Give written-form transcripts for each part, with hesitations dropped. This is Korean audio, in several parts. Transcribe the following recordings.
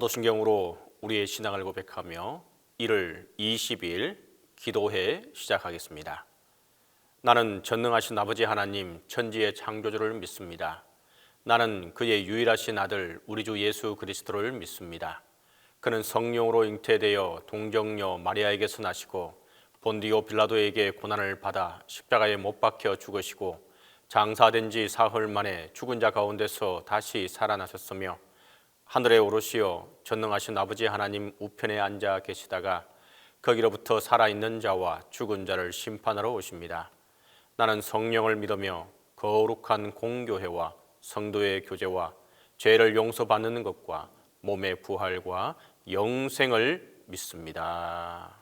사도신경으로 우리의 신앙을 고백하며 1월 20일 기도회 시작하겠습니다. 나는 전능하신 아버지 하나님 천지의 창조주를 믿습니다. 나는 그의 유일하신 아들 우리 주 예수 그리스도를 믿습니다. 그는 성령으로 잉태되어 동정녀 마리아에게서 나시고 본디오 빌라도에게 고난을 받아 십자가에 못 박혀 죽으시고 장사된 지 사흘 만에 죽은 자 가운데서 다시 살아나셨으며 하늘에 오르시어 전능하신 아버지 하나님 우편에 앉아 계시다가 거기로부터 살아있는 자와 죽은 자를 심판하러 오십니다. 나는 성령을 믿으며 거룩한 공교회와 성도의 교제와 죄를 용서받는 것과 몸의 부활과 영생을 믿습니다.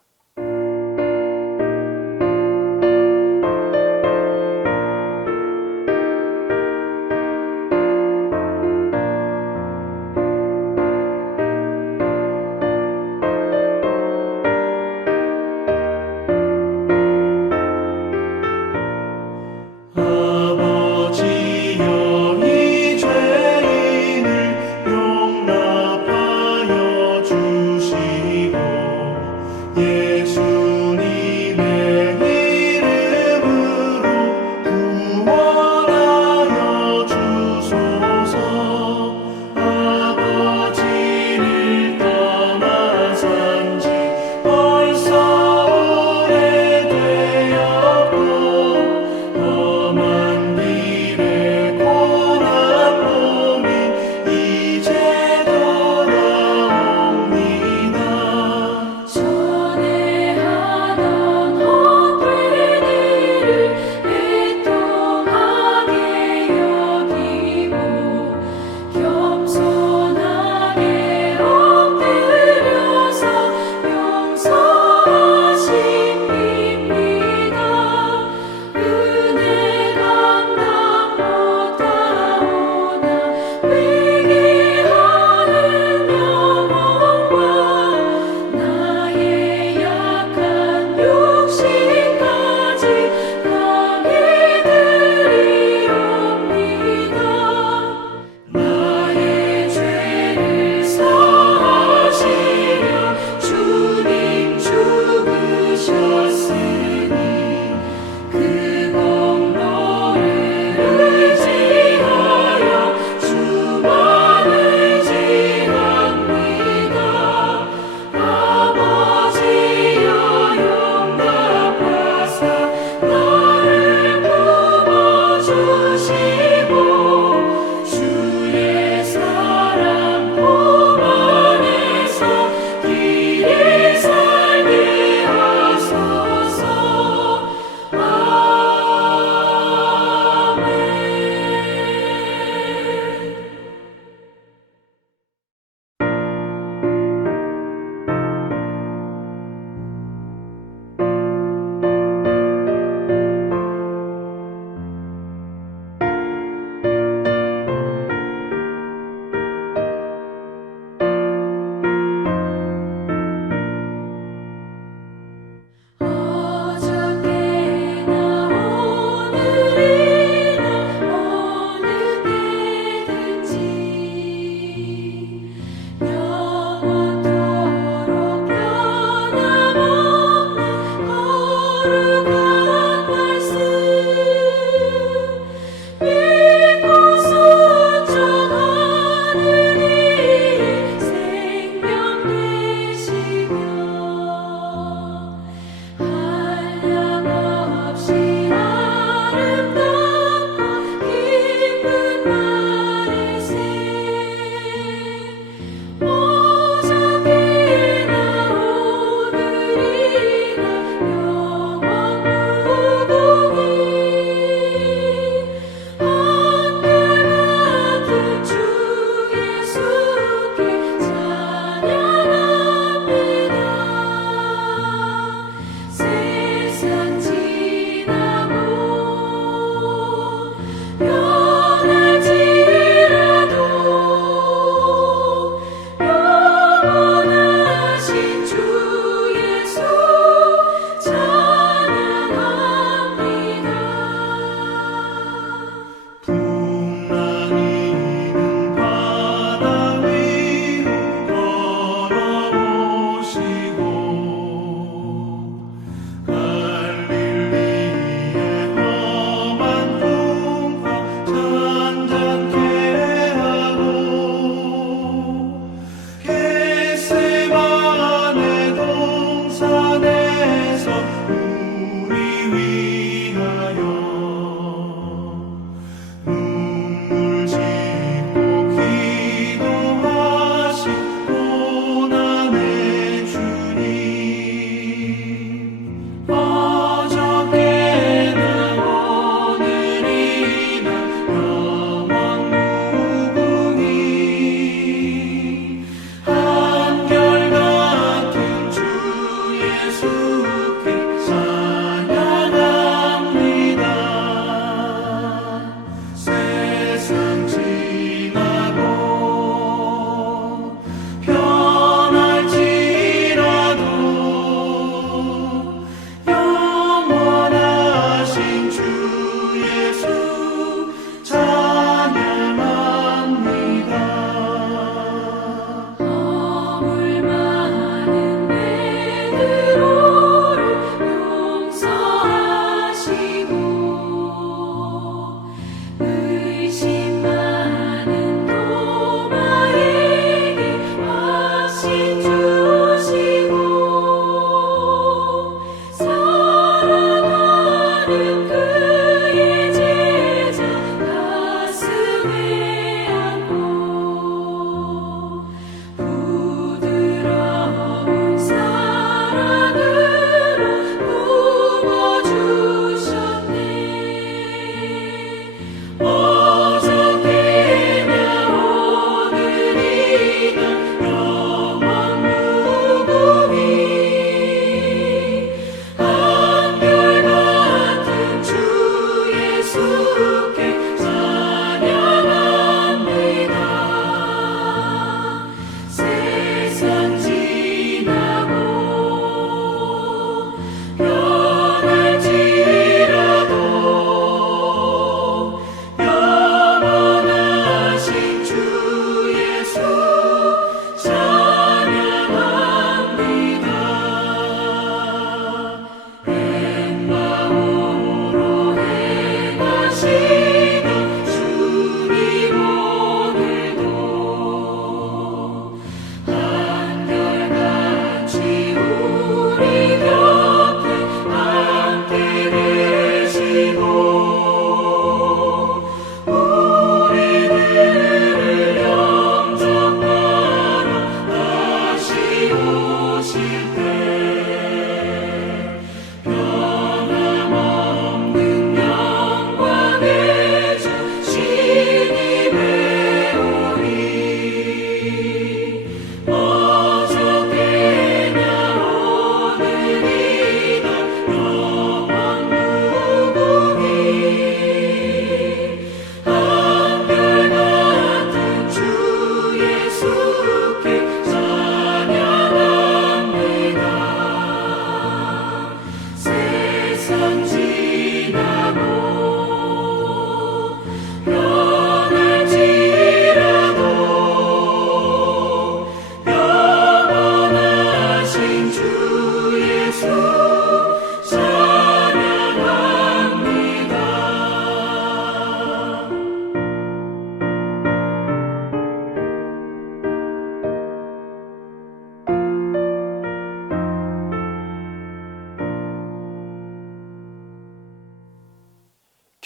예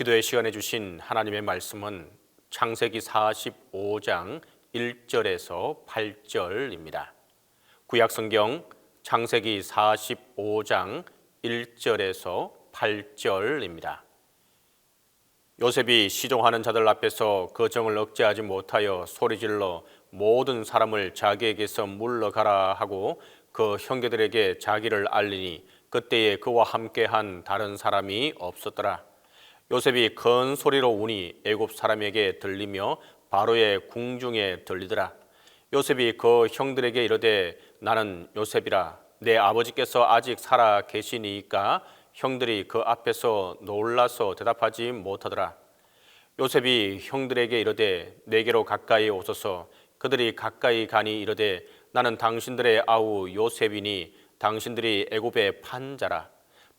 기도의 시간에 주신 하나님의 말씀은 창세기 45장 1절에서 8절입니다. 구약성경 창세기 45장 1절에서 8절입니다. 요셉이 시종하는 자들 앞에서 그 정을 억제하지 못하여 소리질러 모든 사람을 자기에게서 물러가라 하고 그 형제들에게 자기를 알리니 그때에 그와 함께한 다른 사람이 없었더라. 요셉이 큰 소리로 우니 애굽 사람에게 들리며 바로의 궁중에 들리더라. 요셉이 그 형들에게 이르되 나는 요셉이라. 내 아버지께서 아직 살아 계시니까 형들이 그 앞에서 놀라서 대답하지 못하더라. 요셉이 형들에게 이르되 내게로 가까이 오소서. 그들이 가까이 가니 이르되 나는 당신들의 아우 요셉이니 당신들이 애굽에 판 자라.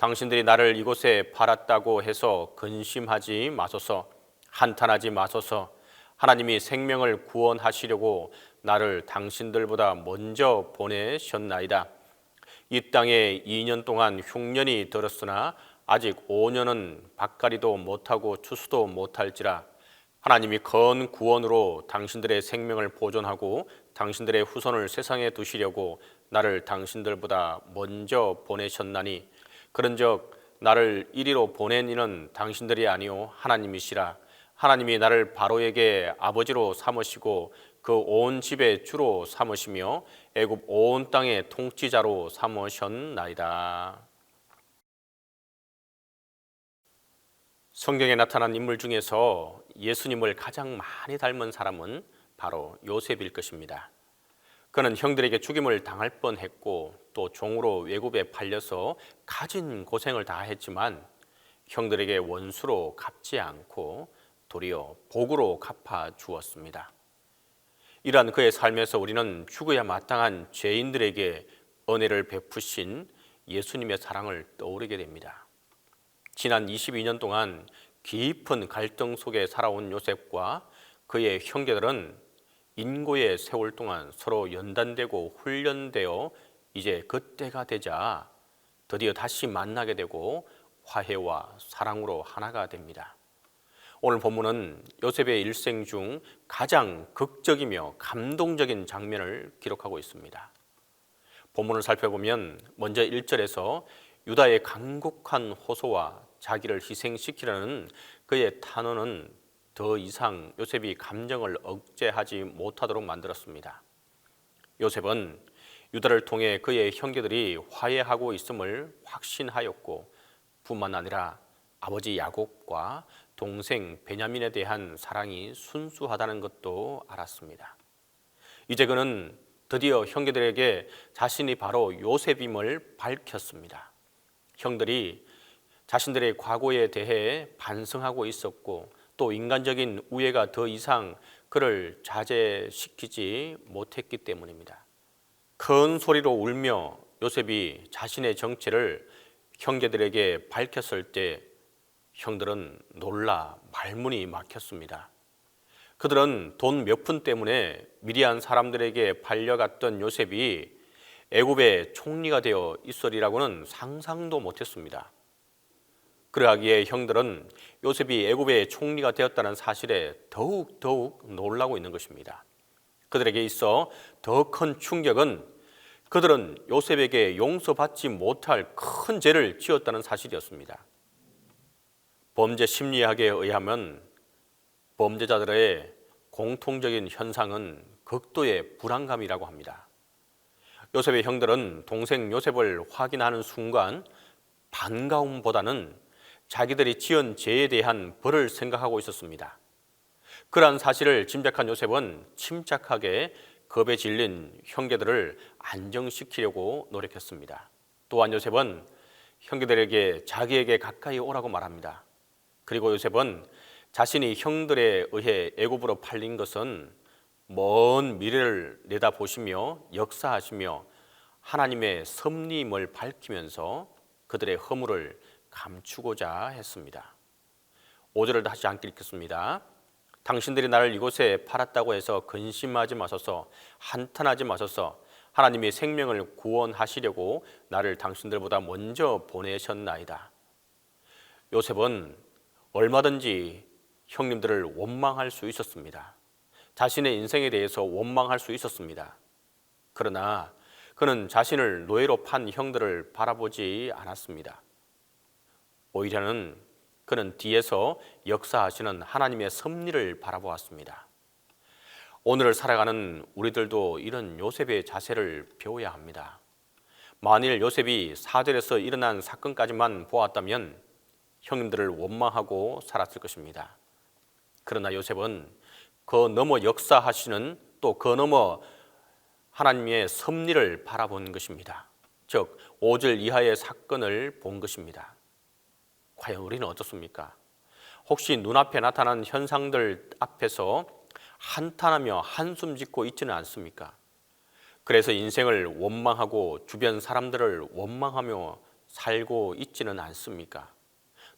당신들이 나를 이곳에 팔았다고 해서 근심하지 마소서. 한탄하지 마소서. 하나님이 생명을 구원하시려고 나를 당신들보다 먼저 보내셨나이다. 이 땅에 2년 동안 흉년이 들었으나 아직 5년은 밭갈이도 못하고 추수도 못할지라 하나님이 건 구원으로 당신들의 생명을 보존하고 당신들의 후손을 세상에 두시려고 나를 당신들보다 먼저 보내셨나니 그런즉 나를 이리로 보낸 이는 당신들이 아니요 하나님이시라. 하나님이 나를 바로에게 아버지로 삼으시고 그 온 집의 주로 삼으시며 애굽 온 땅의 통치자로 삼으셨나이다. 성경에 나타난 인물 중에서 예수님을 가장 많이 닮은 사람은 바로 요셉일 것입니다. 그는 형들에게 죽임을 당할 뻔했고 또 종으로 외국에 팔려서 가진 고생을 다 했지만 형들에게 원수로 갚지 않고 도리어 복으로 갚아 주었습니다. 이러한 그의 삶에서 우리는 죽어야 마땅한 죄인들에게 은혜를 베푸신 예수님의 사랑을 떠오르게 됩니다. 지난 22년 동안 깊은 갈등 속에 살아온 요셉과 그의 형제들은 인고의 세월 동안 서로 연단되고 훈련되어 이제 그때가 되자 드디어 다시 만나게 되고 화해와 사랑으로 하나가 됩니다. 오늘 본문은 요셉의 일생 중 가장 극적이며 감동적인 장면을 기록하고 있습니다. 본문을 살펴보면 먼저 1절에서 유다의 간곡한 호소와 자기를 희생시키려는 그의 탄원은 더 이상 요셉이 감정을 억제하지 못하도록 만들었습니다. 요셉은 유다를 통해 그의 형제들이 화해하고 있음을 확신하였고 뿐만 아니라 아버지 야곱과 동생 베냐민에 대한 사랑이 순수하다는 것도 알았습니다. 이제 그는 드디어 형제들에게 자신이 바로 요셉임을 밝혔습니다. 형들이 자신들의 과거에 대해 반성하고 있었고 또 인간적인 우애가 더 이상 그를 자제시키지 못했기 때문입니다. 큰 소리로 울며 요셉이 자신의 정체를 형제들에게 밝혔을 때 형들은 놀라 말문이 막혔습니다. 그들은 돈 몇 푼 때문에 미디안 사람들에게 팔려갔던 요셉이 애굽의 총리가 되어 있으리라고는 상상도 못했습니다. 그러하기에 형들은 요셉이 애굽의 총리가 되었다는 사실에 더욱 놀라고 있는 것입니다. 그들에게 있어 더 큰 충격은 그들은 요셉에게 용서받지 못할 큰 죄를 지었다는 사실이었습니다. 범죄 심리학에 의하면 범죄자들의 공통적인 현상은 극도의 불안감이라고 합니다. 요셉의 형들은 동생 요셉을 확인하는 순간 반가움보다는 자기들이 지은 죄에 대한 벌을 생각하고 있었습니다. 그러한 사실을 짐작한 요셉은 침착하게 겁에 질린 형제들을 안정시키려고 노력했습니다. 또한 요셉은 형제들에게 자기에게 가까이 오라고 말합니다. 그리고 요셉은 자신이 형들에 의해 애굽으로 팔린 것은 먼 미래를 내다보시며 역사하시며 하나님의 섭리임을 밝히면서 그들의 허물을 감추고자 했습니다. 5절을 다시 함께 읽겠습니다. 당신들이 나를 이곳에 팔았다고 해서 근심하지 마소서, 한탄하지 마소서. 하나님이 생명을 구원하시려고 나를 당신들보다 먼저 보내셨나이다. 요셉은 얼마든지 형님들을 원망할 수 있었습니다. 자신의 인생에 대해서 원망할 수 있었습니다. 그러나 그는 자신을 노예로 판 형들을 바라보지 않았습니다. 오히려는 그는 뒤에서 역사하시는 하나님의 섭리를 바라보았습니다. 오늘을 살아가는 우리들도 이런 요셉의 자세를 배워야 합니다. 만일 요셉이 4절에서 일어난 사건까지만 보았다면 형님들을 원망하고 살았을 것입니다. 그러나 요셉은 그 너머 역사하시는 또 그 너머 하나님의 섭리를 바라본 것입니다. 즉 5절 이하의 사건을 본 것입니다. 과연 우리는 어떻습니까? 혹시 눈앞에 나타난 현상들 앞에서 한탄하며 한숨 짓고 있지는 않습니까? 그래서 인생을 원망하고 주변 사람들을 원망하며 살고 있지는 않습니까?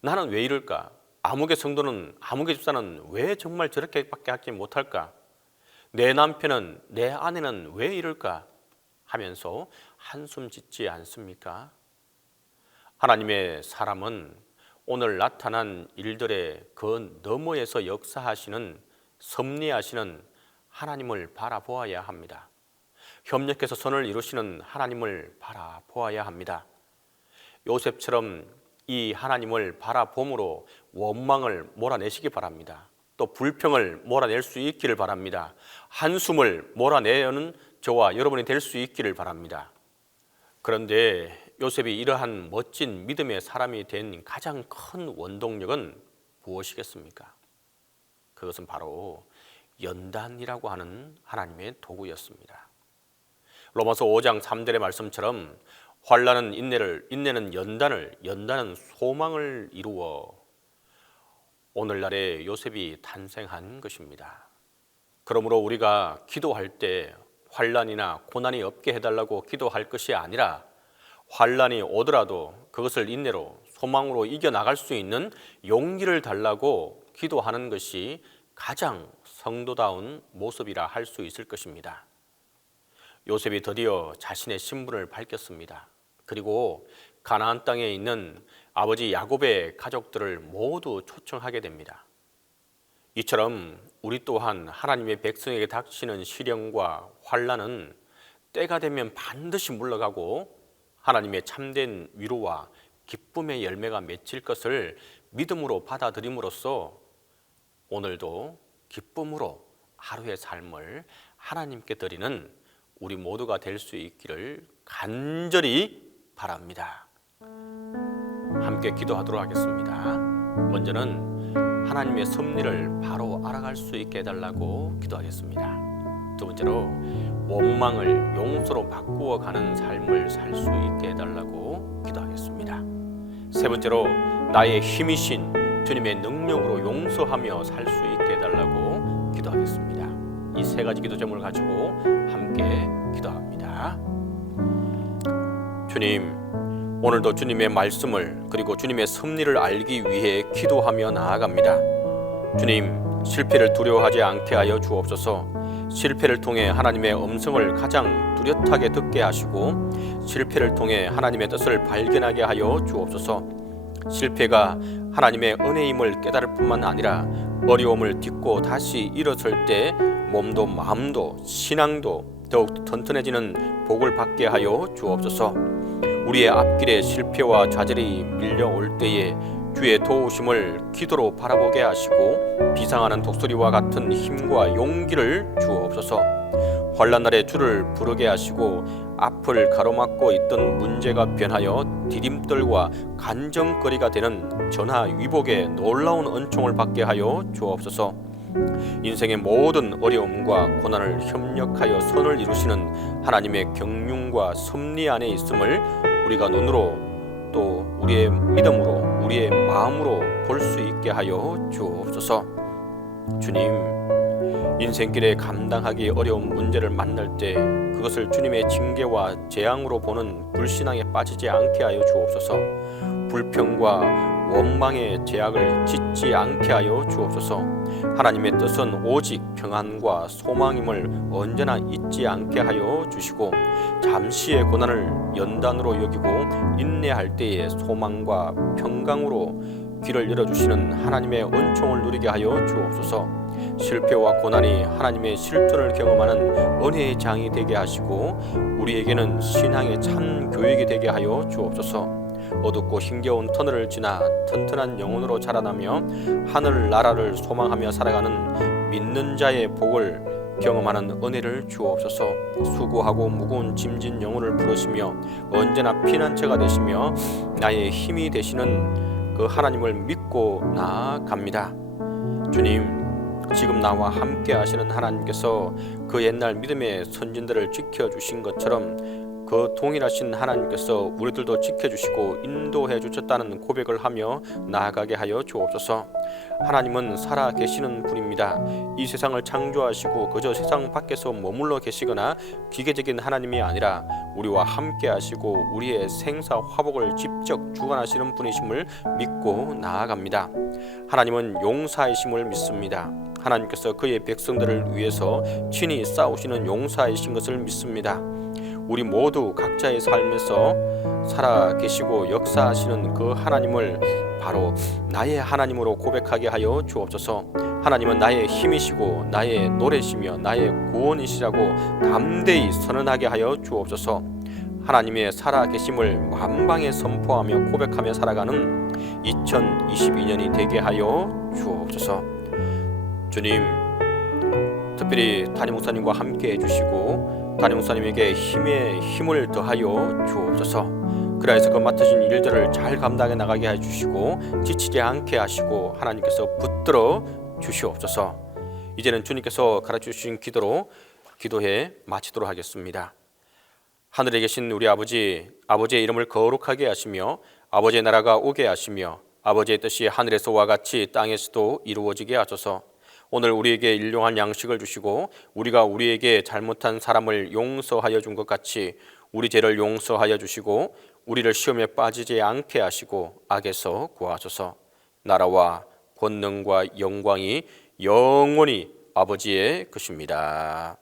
나는 왜 이럴까? 아무개 성도는, 아무개 집사는 왜 정말 저렇게밖에 하지 못할까? 내 남편은, 내 아내는 왜 이럴까? 하면서 한숨 짓지 않습니까? 하나님의 사람은 오늘 나타난 일들의 그 너머에서 역사하시는 섭리하시는 하나님을 바라보아야 합니다. 협력해서 선을 이루시는 하나님을 바라보아야 합니다. 요셉처럼 이 하나님을 바라봄으로 원망을 몰아내시기 바랍니다. 또 불평을 몰아낼 수 있기를 바랍니다. 한숨을 몰아내는 저와 여러분이 될 수 있기를 바랍니다. 그런데 요셉이 이러한 멋진 믿음의 사람이 된 가장 큰 원동력은 무엇이겠습니까? 그것은 바로 연단이라고 하는 하나님의 도구였습니다. 로마서 5장 3절의 말씀처럼 환난은 인내를, 인내는 연단을, 연단은 소망을 이루어 오늘날의 요셉이 탄생한 것입니다. 그러므로 우리가 기도할 때 환난이나 고난이 없게 해달라고 기도할 것이 아니라 환난이 오더라도 그것을 인내로 소망으로 이겨나갈 수 있는 용기를 달라고 기도하는 것이 가장 성도다운 모습이라 할 수 있을 것입니다. 요셉이 드디어 자신의 신분을 밝혔습니다. 그리고 가나안 땅에 있는 아버지 야곱의 가족들을 모두 초청하게 됩니다. 이처럼 우리 또한 하나님의 백성에게 닥치는 시련과 환난은 때가 되면 반드시 물러가고 하나님의 참된 위로와 기쁨의 열매가 맺힐 것을 믿음으로 받아들임으로써 오늘도 기쁨으로 하루의 삶을 하나님께 드리는 우리 모두가 될 수 있기를 간절히 바랍니다. 함께 기도하도록 하겠습니다. 먼저는 하나님의 섭리를 바로 알아갈 수 있게 해달라고 기도하겠습니다. 두 번째로 원망을 용서로 바꾸어 가는 삶을 살 수 있게 해달라고 기도하겠습니다. 세 번째로 나의 힘이신 주님의 능력으로 용서하며 살 수 있게 해달라고 기도하겠습니다. 이 세 가지 기도 제목을 가지고 함께 기도합니다. 주님, 오늘도 주님의 말씀을 그리고 주님의 섭리를 알기 위해 기도하며 나아갑니다. 주님, 실패를 두려워하지 않게 하여 주옵소서. 실패를 통해 하나님의 음성을 가장 뚜렷하게 듣게 하시고 실패를 통해 하나님의 뜻을 발견하게 하여 주옵소서. 실패가 하나님의 은혜임을 깨달을 뿐만 아니라 어려움을 딛고 다시 일어설 때 몸도 마음도 신앙도 더욱 튼튼해지는 복을 받게 하여 주옵소서. 우리의 앞길에 실패와 좌절이 밀려올 때에 주의 도우심을 기도로 바라보게 하시고 비상하는 독수리와 같은 힘과 용기를 주옵소서. 환난날에 주를 부르게 하시고 앞을 가로막고 있던 문제가 변하여 디딤돌과 간정거리가 되는 전화위복의 놀라운 은총을 받게 하여 주옵소서. 인생의 모든 어려움과 고난을 협력하여 선을 이루시는 하나님의 경륜과 섭리 안에 있음을 우리가 눈으로 또 우리의 믿음으로 우리의 마음으로 볼 수 있게 하여 주옵소서. 주님, 인생길에 감당하기 어려운 문제를 만날 때 그것을 주님의 징계와 재앙으로 보는 불신앙에 빠지지 않게 하여 주옵소서. 불평과 원망의 제약을 짓지 않게 하여 주옵소서. 하나님의 뜻은 오직 평안과 소망임을 언제나 잊지 않게 하여 주시고 잠시의 고난을 연단으로 여기고 인내할 때에 소망과 평강으로 귀를 열어주시는 하나님의 은총을 누리게 하여 주옵소서. 실패와 고난이 하나님의 실존을 경험하는 은혜의 장이 되게 하시고 우리에게는 신앙의 참 교육이 되게 하여 주옵소서. 어둡고 힘겨운 터널을 지나 튼튼한 영혼으로 자라나며 하늘 나라를 소망하며 살아가는 믿는 자의 복을 경험하는 은혜를 주옵소서. 수고하고 무거운 짐진 영혼을 부르시며 언제나 피난처가 되시며 나의 힘이 되시는 그 하나님을 믿고 나아갑니다. 주님, 지금 나와 함께 하시는 하나님께서 그 옛날 믿음의 선진들을 지켜주신 것처럼 그 동일하신 하나님께서 우리들도 지켜주시고 인도해 주셨다는 고백을 하며 나아가게 하여 주옵소서. 하나님은 살아 계시는 분입니다. 이 세상을 창조하시고 그저 세상 밖에서 머물러 계시거나 기계적인 하나님이 아니라 우리와 함께 하시고 우리의 생사 화복을 직접 주관하시는 분이심을 믿고 나아갑니다. 하나님은 용사이심을 믿습니다. 하나님께서 그의 백성들을 위해서 친히 싸우시는 용사이신 것을 믿습니다. 우리 모두 각자의 삶에서 살아 계시고 역사하시는 그 하나님을 바로 나의 하나님으로 고백하게 하여 주옵소서. 하나님은 나의 힘이시고 나의 노래시며 나의 구원이시라고 담대히 선언하게 하여 주옵소서. 하나님의 살아 계심을 만방에 선포하며 고백하며 살아가는 2022년이 되게 하여 주옵소서. 주님, 특별히 담임 목사님과 함께 해주시고 담임 목사님에게 힘을 더하여 주옵소서. 그래서 그 맡으신 일들을 잘 감당해 나가게 해주시고 지치지 않게 하시고 하나님께서 붙들어 주시옵소서. 이제는 주님께서 가르쳐주신 기도로 기도해 마치도록 하겠습니다. 하늘에 계신 우리 아버지, 아버지의 이름을 거룩하게 하시며 아버지의 나라가 오게 하시며 아버지의 뜻이 하늘에서와 같이 땅에서도 이루어지게 하소서. 오늘 우리에게 일용할 양식을 주시고 우리가 우리에게 잘못한 사람을 용서하여 준 것 같이 우리 죄를 용서하여 주시고 우리를 시험에 빠지지 않게 하시고 악에서 구하소서. 나라와 권능과 영광이 영원히 아버지의 것입니다.